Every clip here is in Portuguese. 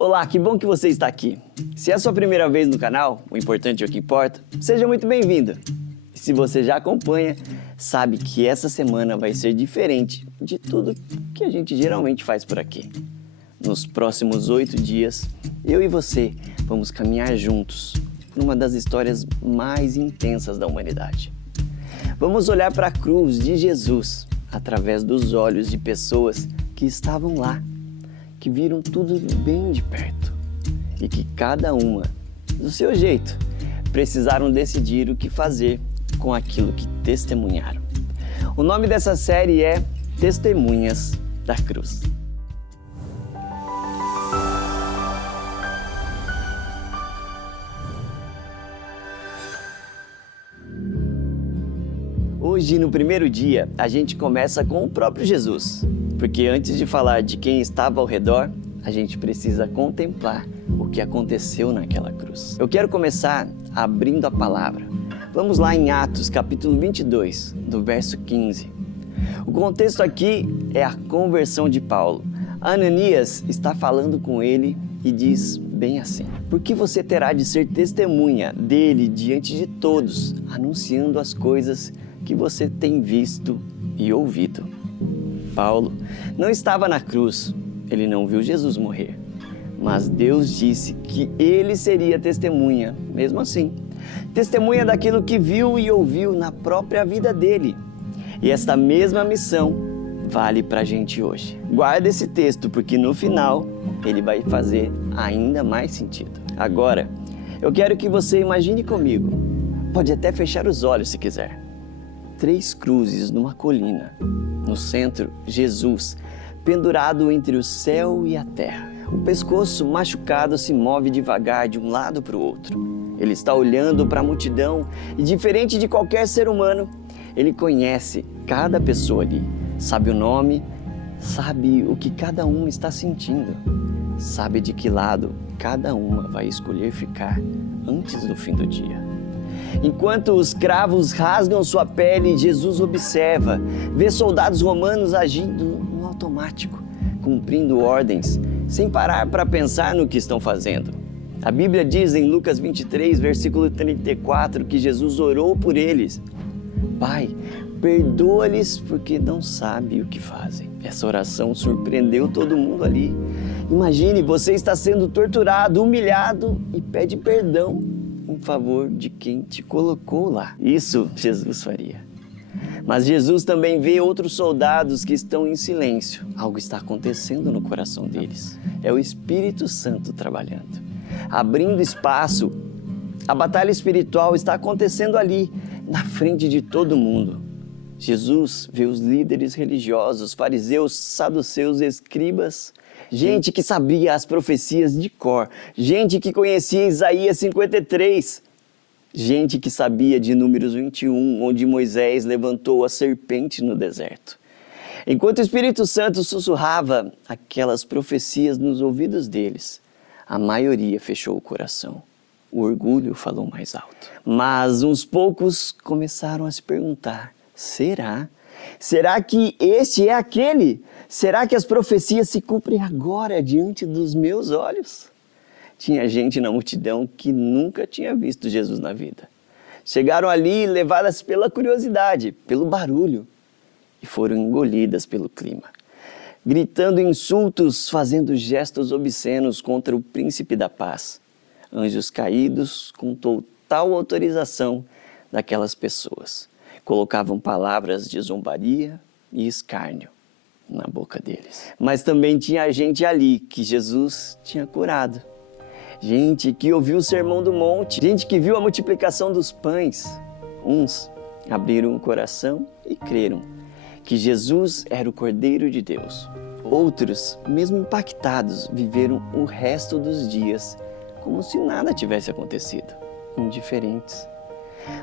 Olá, que bom que você está aqui. Se é a sua primeira vez no canal, o importante é o que importa, seja muito bem-vindo. E se você já acompanha, sabe que essa semana vai ser diferente de tudo que a gente geralmente faz por aqui. Nos próximos 8 dias, eu e você vamos caminhar juntos por uma das histórias mais intensas da humanidade. Vamos olhar para a cruz de Jesus através dos olhos de pessoas que estavam lá, que viram tudo bem de perto e que cada uma, do seu jeito, precisaram decidir o que fazer com aquilo que testemunharam. O nome dessa série é Testemunhas da Cruz. Hoje, no primeiro dia, a gente começa com o próprio Jesus, porque antes de falar de quem estava ao redor, a gente precisa contemplar o que aconteceu naquela cruz. Eu quero começar abrindo a palavra. Vamos lá em Atos, capítulo 22, do verso 15. O contexto aqui é a conversão de Paulo. Ananias está falando com ele e diz bem assim: porque você terá de ser testemunha dele diante de todos, anunciando as coisas que você tem visto e ouvido. Paulo não estava na cruz, ele não viu Jesus morrer, mas Deus disse que ele seria testemunha, mesmo assim. Testemunha daquilo que viu e ouviu na própria vida dele. E esta mesma missão vale para a gente hoje. Guarda esse texto, porque no final ele vai fazer ainda mais sentido. Agora, eu quero que você imagine comigo, pode até fechar os olhos se quiser. 3 cruzes numa colina. No centro, Jesus, pendurado entre o céu e a terra. O pescoço machucado se move devagar de um lado para o outro. Ele está olhando para a multidão e, diferente de qualquer ser humano, ele conhece cada pessoa ali. Sabe o nome, sabe o que cada uma está sentindo. Sabe de que lado cada uma vai escolher ficar antes do fim do dia. Enquanto os cravos rasgam sua pele, Jesus observa, vê soldados romanos agindo no automático, cumprindo ordens, sem parar para pensar no que estão fazendo. A Bíblia diz em Lucas 23, versículo 34, que Jesus orou por eles. Pai, perdoa-lhes porque não sabem o que fazem. Essa oração surpreendeu todo mundo ali. Imagine, você está sendo torturado, humilhado e pede perdão em favor de quem te colocou lá. Isso Jesus faria. Mas Jesus também vê outros soldados que estão em silêncio. Algo está acontecendo no coração deles. É o Espírito Santo trabalhando, abrindo espaço. A batalha espiritual está acontecendo ali, na frente de todo mundo. Jesus vê os líderes religiosos, fariseus, saduceus, escribas, gente que sabia as profecias de cor, gente que conhecia Isaías 53, gente que sabia de Números 21, onde Moisés levantou a serpente no deserto. Enquanto o Espírito Santo sussurrava aquelas profecias nos ouvidos deles, a maioria fechou o coração. O orgulho falou mais alto. Mas uns poucos começaram a se perguntar: será? Será que este é aquele? Será que as profecias se cumprem agora diante dos meus olhos? Tinha gente na multidão que nunca tinha visto Jesus na vida. Chegaram ali levadas pela curiosidade, pelo barulho, e foram engolidas pelo clima. Gritando insultos, fazendo gestos obscenos contra o príncipe da paz. Anjos caídos com total autorização daquelas pessoas. Colocavam palavras de zombaria e escárnio na boca deles. Mas também tinha gente ali que Jesus tinha curado. Gente que ouviu o sermão do monte, gente que viu a multiplicação dos pães. Uns abriram o coração e creram que Jesus era o Cordeiro de Deus. Outros, mesmo impactados, viveram o resto dos dias como se nada tivesse acontecido, indiferentes.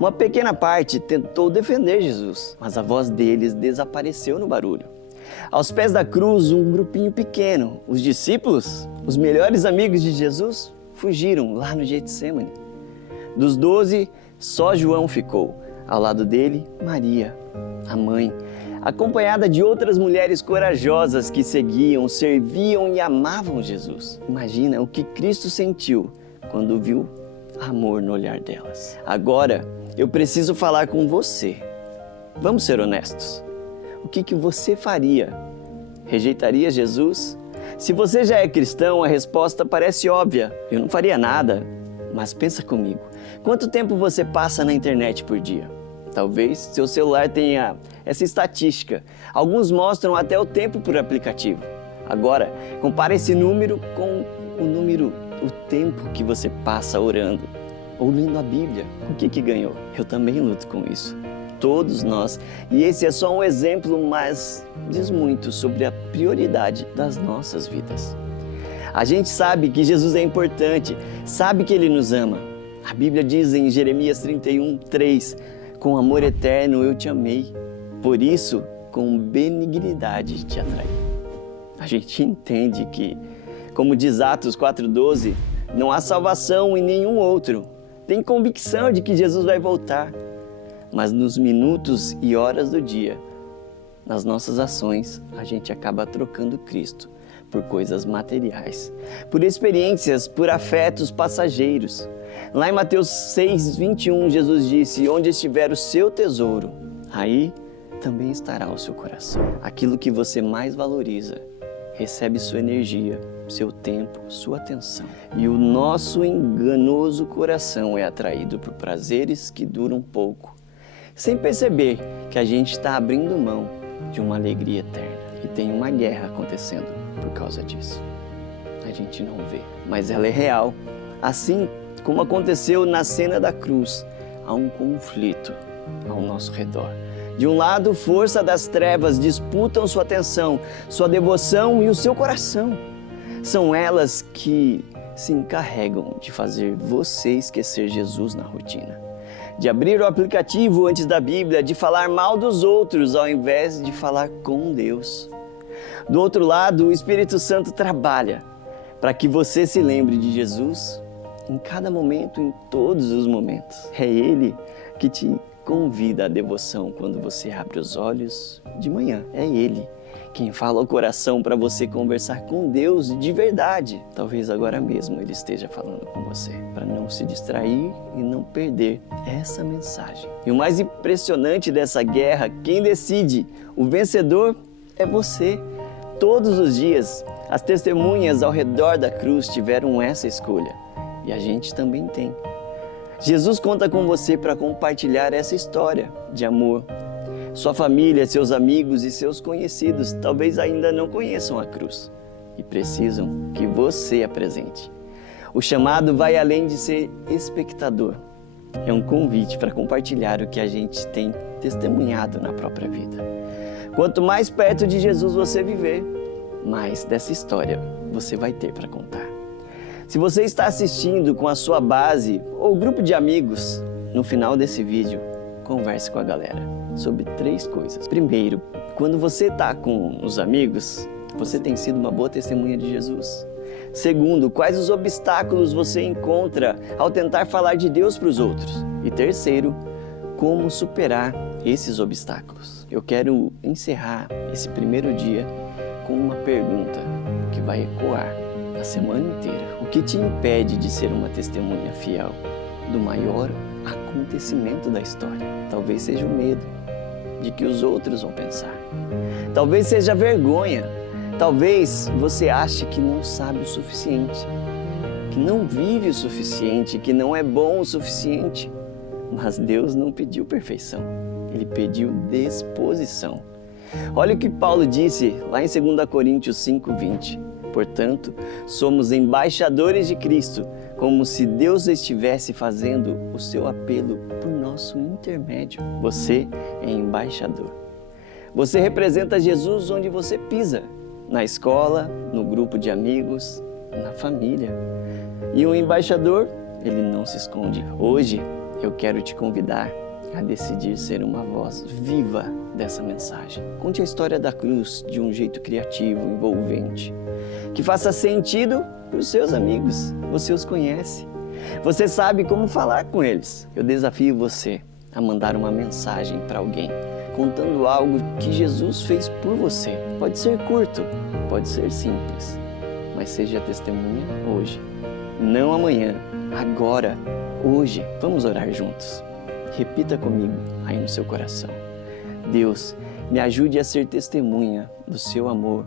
Uma pequena parte tentou defender Jesus, mas a voz deles desapareceu no barulho. Aos pés da cruz, um grupinho pequeno, os discípulos, os melhores amigos de Jesus, fugiram lá no Getsêmani. Dos 12, só João ficou. Ao lado dele, Maria, a mãe. acompanhada de outras mulheres corajosas que seguiam, serviam e amavam Jesus. Imagina o que Cristo sentiu quando viu amor no olhar delas. Agora, eu preciso falar com você. Vamos ser honestos. O que você faria? Rejeitaria Jesus? Se você já é cristão, a resposta parece óbvia. Eu não faria nada. Mas pensa comigo. Quanto tempo você passa na internet por dia? Talvez seu celular tenha essa estatística. Alguns mostram até o tempo por aplicativo. Agora, compare esse número com o tempo que você passa orando ou lendo a Bíblia. O que ganhou? Eu também luto com isso. Todos nós. E esse é só um exemplo, mas diz muito sobre a prioridade das nossas vidas. A gente sabe que Jesus é importante, sabe que Ele nos ama. A Bíblia diz em Jeremias 31:3, com amor eterno eu te amei, por isso com benignidade te atraí. A gente entende que, como diz Atos 4:12, não há salvação em nenhum outro. Tem convicção de que Jesus vai voltar. Mas nos minutos e horas do dia, nas nossas ações, a gente acaba trocando Cristo por coisas materiais, por experiências, por afetos passageiros. Lá em Mateus 6:21, Jesus disse: onde estiver o seu tesouro, aí também estará o seu coração. Aquilo que você mais valoriza recebe sua energia, seu tempo, sua atenção. E o nosso enganoso coração é atraído por prazeres que duram pouco, sem perceber que a gente está abrindo mão de uma alegria eterna. E tem uma guerra acontecendo por causa disso. A gente não vê, mas ela é real. Assim como aconteceu na cena da cruz, há um conflito ao nosso redor. De um lado, força das trevas disputam sua atenção, sua devoção e o seu coração. São elas que se encarregam de fazer você esquecer Jesus na rotina, de abrir o aplicativo antes da Bíblia, de falar mal dos outros ao invés de falar com Deus. Do outro lado, o Espírito Santo trabalha para que você se lembre de Jesus em cada momento, em todos os momentos. É Ele que te convida à devoção quando você abre os olhos de manhã. É Ele quem fala ao coração para você conversar com Deus de verdade. Talvez agora mesmo Ele esteja falando com você, para não se distrair e não perder essa mensagem. E o mais impressionante dessa guerra, quem decide, o vencedor é você. Todos os dias, as testemunhas ao redor da cruz tiveram essa escolha. E a gente também tem. Jesus conta com você para compartilhar essa história de amor. Sua família, seus amigos e seus conhecidos talvez ainda não conheçam a cruz e precisam que você apresente. O chamado vai além de ser espectador. É um convite para compartilhar o que a gente tem testemunhado na própria vida. Quanto mais perto de Jesus você viver, mais dessa história você vai ter para contar. Se você está assistindo com a sua base ou grupo de amigos, no final desse vídeo, converse com a galera sobre 3 coisas. Primeiro, quando você está com os amigos, você tem sido uma boa testemunha de Jesus. Segundo, quais os obstáculos você encontra ao tentar falar de Deus para os outros? E terceiro, como superar esses obstáculos. Eu quero encerrar esse primeiro dia com uma pergunta que vai ecoar a semana inteira. O que te impede de ser uma testemunha fiel do maior acontecimento da história? Talvez seja o medo de que os outros vão pensar. Talvez seja vergonha. Talvez você ache que não sabe o suficiente, que não vive o suficiente, que não é bom o suficiente. Mas Deus não pediu perfeição, Ele pediu disposição. Olha o que Paulo disse lá em 2 Coríntios 5:20. Portanto, somos embaixadores de Cristo, como se Deus estivesse fazendo o seu apelo por nosso intermédio. Você é embaixador. Você representa Jesus onde você pisa, na escola, no grupo de amigos, na família. E um embaixador, ele não se esconde. Hoje, eu quero te convidar a decidir ser uma voz viva dessa mensagem. Conte a história da cruz de um jeito criativo, envolvente, que faça sentido para os seus amigos. Você os conhece. Você sabe como falar com eles. Eu desafio você a mandar uma mensagem para alguém, contando algo que Jesus fez por você. Pode ser curto, pode ser simples, mas seja testemunha hoje. Não amanhã, agora, hoje. Vamos orar juntos. Repita comigo aí no seu coração. Deus, me ajude a ser testemunha do seu amor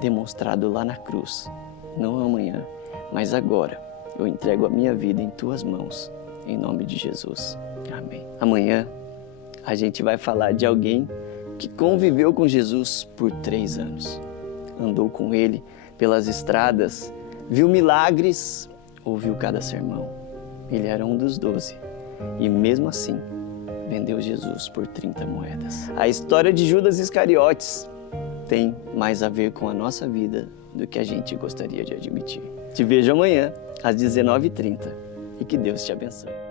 demonstrado lá na cruz. Não amanhã, mas agora. Eu entrego a minha vida em tuas mãos, em nome de Jesus. Amém. Amanhã a gente vai falar de alguém que conviveu com Jesus por 3 anos. Andou com ele pelas estradas, viu milagres, ouviu cada sermão. Ele era um dos 12 e mesmo assim vendeu Jesus por 30 moedas. A história de Judas Iscariotes tem mais a ver com a nossa vida do que a gente gostaria de admitir. Te vejo amanhã às 19h30 e que Deus te abençoe.